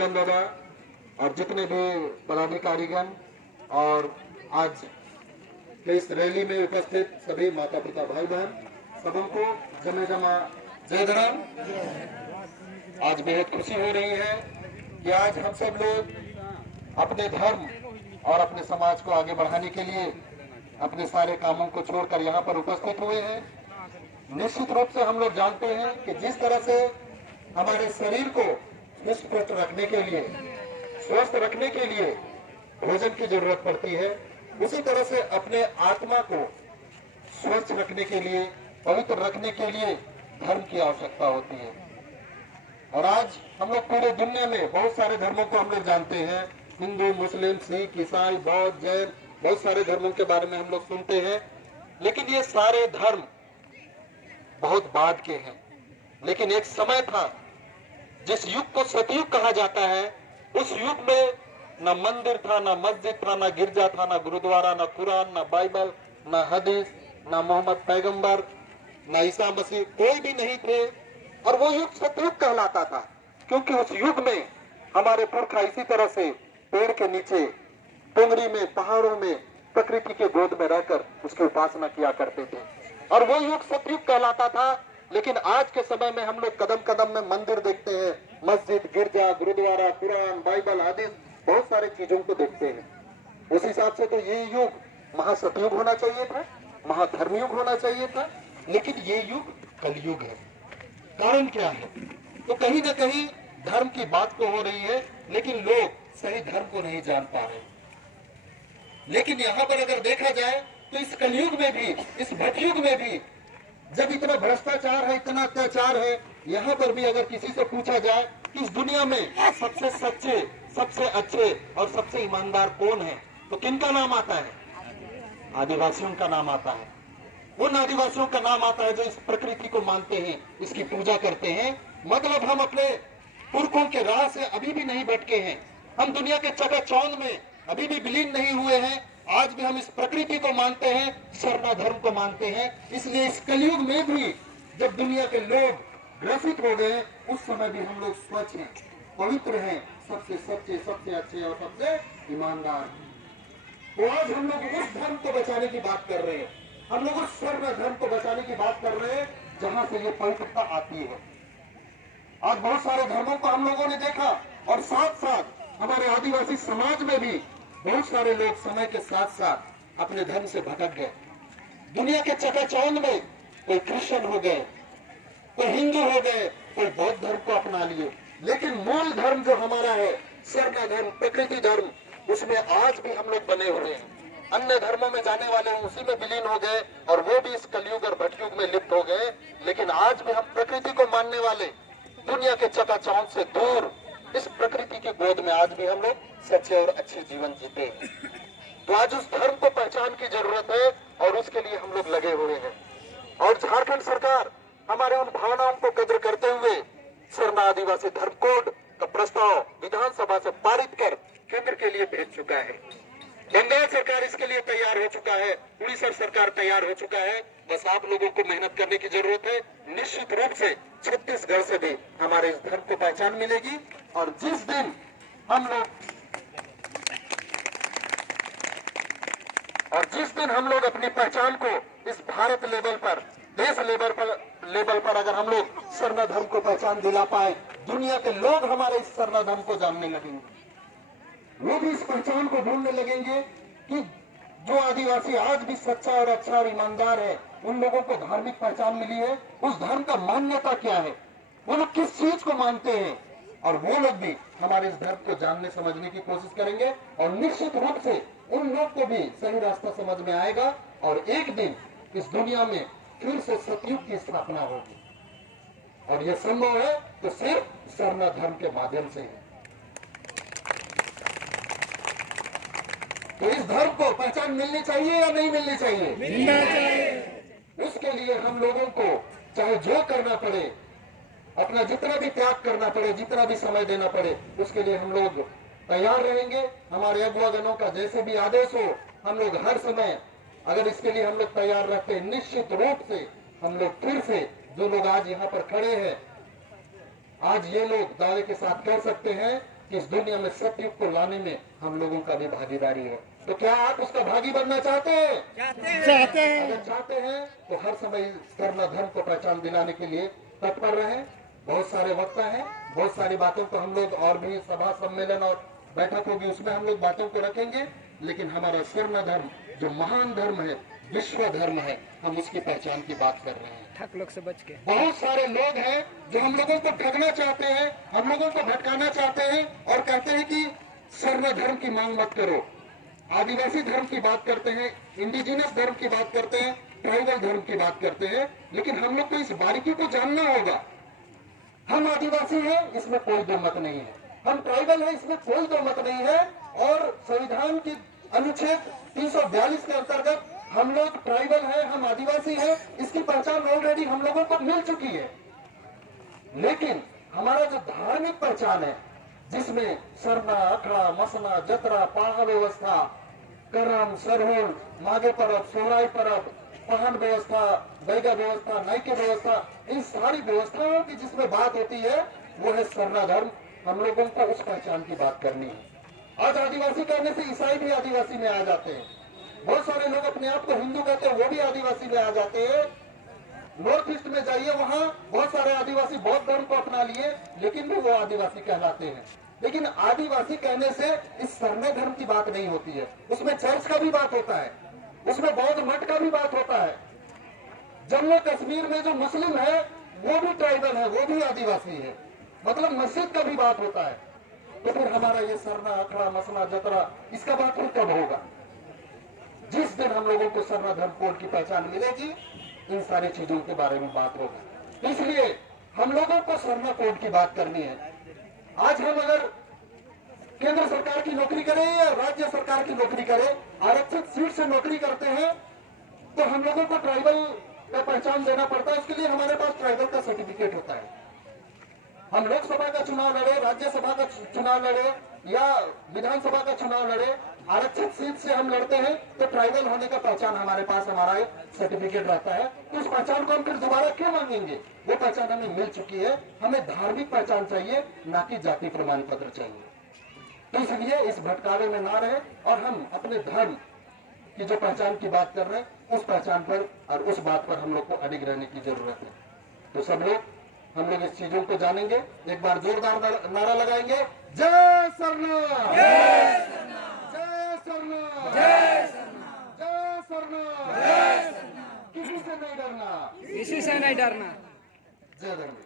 मगन दादा और जितने भी पदाधिकारीगण और आज के इस रैली में उपस्थित सभी माता पिता भाई बहन सबों को जमे जमा जय धर्म। आज बेहद खुशी हो रही है कि आज हम सब लोग अपने धर्म और अपने समाज को आगे बढ़ाने के लिए अपने सारे कामों को छोड़कर यहाँ पर उपस्थित हुए हैं। निश्चित रूप से हम लोग जानते हैं कि जिस तरह से हमारे शरीर को पुष्ट रखने के लिए, स्वस्थ रखने के लिए भोजन की जरूरत पड़ती है, उसी तरह से अपने आत्मा को स्वस्थ रखने के लिए, पवित्र रखने के लिए धर्म की आवश्यकता होती है। और आज हम लोग पूरे दुनिया में बहुत सारे धर्मों को हम लोग जानते हैं, हिंदू, मुस्लिम, सिख, ईसाई, बौद्ध, जैन, बहुत सारे धर्मों के बारे में हम लोग सुनते हैं। लेकिन ये सारे धर्म बहुत बाद के हैं। लेकिन एक समय था जिस युग को सतयुग कहा जाता है, उस युग में न मंदिर था, न मस्जिद था, न गिरजा था, न गुरुद्वारा, न कुरान, न बाइबल, न हदीस, न मोहम्मद पैगंबर, न ईसा मसीह, कोई भी नहीं थे। और वो युग सतयुग कहलाता था क्योंकि उस युग में हमारे पुरखा इसी तरह से पेड़ के नीचे, टुंगरी में, पहाड़ों में, प्रकृति के गोद में रहकर उसकी उपासना किया करते थे और वो युग सतयुग कहलाता था। लेकिन आज के समय में हम लोग कदम कदम में मंदिर देखते हैं, मस्जिद, गिरजा, गुरुद्वारा, कुरान, बाइबल, हदीस, बहुत सारे चीजों को देखते हैं। उस हिसाब से तो ये युग महासतयुग होना चाहिए था, महाधर्मयुग होना चाहिए था, लेकिन ये युग कलयुग है। कारण क्या है? तो कहीं ना कहीं धर्म की बात तो हो रही है, लेकिन लोग सही धर्म को नहीं जान पा रहे। लेकिन यहाँ पर अगर देखा जाए तो इस कलयुग में भी, इस भटयुग में भी, जब इतना भ्रष्टाचार है, इतना अत्याचार है, यहाँ पर भी अगर किसी से पूछा जाए कि इस दुनिया में सबसे सच्चे, सबसे अच्छे और सबसे ईमानदार कौन है, तो किनका नाम आता है? आदिवासियों का नाम आता है। उन आदिवासियों का नाम आता है जो इस प्रकृति को मानते हैं, इसकी पूजा करते हैं। मतलब हम अपने पुरखों के राह से अभी भी नहीं भटके हैं, हम दुनिया के चकाचौंध में अभी भी विलीन नहीं हुए हैं। आज भी हम इस प्रकृति को मानते हैं, सरना धर्म को मानते हैं। इसलिए इस कलयुग में भी जब दुनिया के लोग ग्रसित हो गए, उस समय भी हम लोग स्वच्छ हैं, पवित्र हैं, सबसे सच्चे, सबसे अच्छे और सबसे ईमानदार। तो आज हम लोग उस धर्म को बचाने की बात कर रहे हैं, हम लोग उस स्वर्ण धर्म को बचाने की बात कर रहे हैं जहां से ये पवित्रता आती है। आज बहुत सारे धर्मों को हम लोगों ने देखा और साथ साथ हमारे आदिवासी समाज में भी बहुत सारे लोग समय के साथ साथ अपने धर्म से भटक गए। दुनिया के चकाचौंध में कोई क्रिश्चियन हो गए, कोई हिंदू हो गए, कोई बौद्ध धर्म को अपना लिए। लेकिन मूल धर्म जो हमारा है, सरना धर्म, प्रकृति धर्म, उसमें आज भी हम लोग बने हुए हैं। अन्य धर्मों में जाने वाले उसी में विलीन हो गए और वो भी इस कलयुग और भटयुग में लिप्त हो गए। लेकिन आज भी हम प्रकृति को मानने वाले, दुनिया के चकाचौंध से दूर, इस प्रकृति के गोद में आज भी हम लोग सच्चे और अच्छे जीवन जीते हैं। तो आज उस धर्म को पहचान की जरूरत है और उसके लिए हम लोग लगे हुए हैं। और झारखंड सरकार हमारे उन भावनाओं को कदर करते हुए सरना आदिवासी धर्म कोड का प्रस्ताव विधानसभा से पारित कर केंद्र के लिए भेज चुका है। बंगाल सरकार इसके लिए तैयार हो चुका है, उड़ीसा सरकार तैयार हो चुका है। बस आप लोगों को मेहनत करने की जरूरत है। निश्चित रूप से छत्तीसगढ़ से भी हमारे इस धर्म को पहचान मिलेगी। और जिस दिन हम लोग अपनी पहचान को इस भारत लेवल पर, देश लेवल पर अगर हम लोग सरना धर्म को पहचान दिला पाए, दुनिया के लोग हमारे इस सरना धर्म को जानने लगेंगे। वो भी इस पहचान को ढूंढने लगेंगे कि जो आदिवासी आज भी सच्चा और अच्छा और ईमानदार है, उन लोगों को धार्मिक पहचान मिली है, उस धर्म का मान्यता क्या है, वो लोग किस चीज को मानते हैं। और वो लोग भी हमारे इस धर्म को जानने समझने की कोशिश करेंगे और निश्चित रूप से उन लोग को भी सही रास्ता समझ में आएगा और एक दिन इस दुनिया में फिर से सतयुग की स्थापना होगी। और यह संभव है तो सिर्फ सरना धर्म के माध्यम से है। तो इस धर्म को पहचान मिलनी चाहिए या नहीं मिलनी चाहिए? मिलना चाहिए। उसके लिए हम लोगों को चाहे जो करना पड़े, अपना जितना भी त्याग करना पड़े, जितना भी समय देना पड़े, उसके लिए हम लोग तैयार रहेंगे। हमारे अगुवागणों का जैसे भी आदेश हो, हम लोग हर समय अगर इसके लिए हम लोग तैयार रहते हैं, निश्चित रूप से हम लोग फिर से, जो लोग आज यहाँ पर खड़े हैं, आज ये लोग दावे के साथ कह सकते हैं कि इस दुनिया में सतयुग को लाने में हम लोगों का भी भागीदारी है। तो क्या आप उसका भागी बनना चाहते हैं? चाहते हैं। अगर चाहते हैं तो हर समय सर्व धर्म को पहचान दिलाने के लिए तत्पर रहें। बहुत सारे वक्ता हैं, बहुत सारी बातों को हम लोग और भी सभा सम्मेलन और बैठक होगी उसमें हम लोग बातों को रखेंगे, लेकिन हमारा स्वर्ण धर्म जो महान धर्म है, विश्व धर्म है, हम उसकी पहचान की बात कर रहे हैं। ठग लोग से बच के। बहुत सारे लोग हैं जो हम लोगों को ठगना चाहते हैं, हम लोगों को भटकाना चाहते हैं और कहते हैं कि स्वर्ण धर्म की मांग मत करो। आदिवासी धर्म की बात करते हैं, इंडिजिनस धर्म की बात करते हैं, ट्राइबल धर्म की बात करते हैं, लेकिन हम लोग को इस बारीकी को जानना होगा। हम आदिवासी हैं, इसमें कोई दो मत नहीं है, हम ट्राइबल हैं, इसमें कोई दो मत नहीं है, और संविधान की अनुच्छेद 342 के अंतर्गत हम लोग ट्राइबल हैं, हम आदिवासी हैं, इसकी पहचान ऑलरेडी हम लोगों को मिल चुकी है। लेकिन हमारा जो धार्मिक पहचान है, जिसमें सरना, अखड़ा, मसना, जतरा, पाहा व्यवस्था, करम, सरहुल, माघे पर्व, सोहराई पर्व, पहन व्यवस्था, बैगा व्यवस्था, नाइके व्यवस्था, इन सारी व्यवस्थाओं की जिसमें बात होती है वो है सरना धर्म। हम लोगों को उस पहचान की बात करनी है। आज आदिवासी कहने से ईसाई भी आदिवासी में आ जाते हैं, बहुत सारे लोग अपने आप को हिंदू कहते हैं, वो भी आदिवासी में आ जाते हैं। नॉर्थ ईस्ट में जाइए, वहाँ बहुत सारे आदिवासी बौद्ध धर्म को अपना लिए, लेकिन भी वो आदिवासी कहलाते हैं। लेकिन आदिवासी कहने से इस सरने धर्म की बात नहीं होती है, उसमें चर्च का भी बात होता है, उसमें बौद्ध मठ का भी बात होता है। जम्मू कश्मीर में जो मुस्लिम है वो भी ट्राइबल है, वो भी आदिवासी है, मतलब मस्जिद का भी बात होता है। तो फिर हमारा ये सरना, अखड़ा, मसना, जतरा, इसका बात फिर कब होगा? जिस दिन हम लोगों को सरना धर्म कोड की पहचान मिलेगी, इन सारी चीजों के बारे में बात होगी। इसलिए हम लोगों को सरना कोड की बात करनी है। आज हम अगर केंद्र सरकार की नौकरी करें या राज्य सरकार की नौकरी करें, आरक्षित सीट से नौकरी करते हैं, तो हम लोगों को ट्राइबल का पहचान देना पड़ता है। उसके लिए हमारे पास ट्राइबल का सर्टिफिकेट होता है। हम लोकसभा का चुनाव लड़े, राज्यसभा का चुनाव लड़े या विधानसभा का चुनाव लड़े, आरक्षित सीट से हम लड़ते हैं, तो ट्राइबल होने का पहचान हमारे पास, हमारा एक सर्टिफिकेट रहता है। तो उस पहचान को हम फिर दोबारा क्यों मांगेंगे? वो पहचान हमें मिल चुकी है। हमें धार्मिक पहचान चाहिए, ना कि जाति प्रमाण पत्र चाहिए। तो इसलिए इस भटकावे में ना रहे और हम अपने धर्म की जो पहचान की बात कर रहे हैं, उस पहचान पर और उस बात पर हम लोग को अडिग रहने की जरूरत है। तो सब लोग हम लोग इस चीजों को जानेंगे। एक बार जोरदार नारा लगाएंगे, जय सरना, जय सरना, जय सरना, जय सरना, जय सरना, जय सरना। किसी से नहीं डरना, किसी से नहीं डरना। जय धर्म।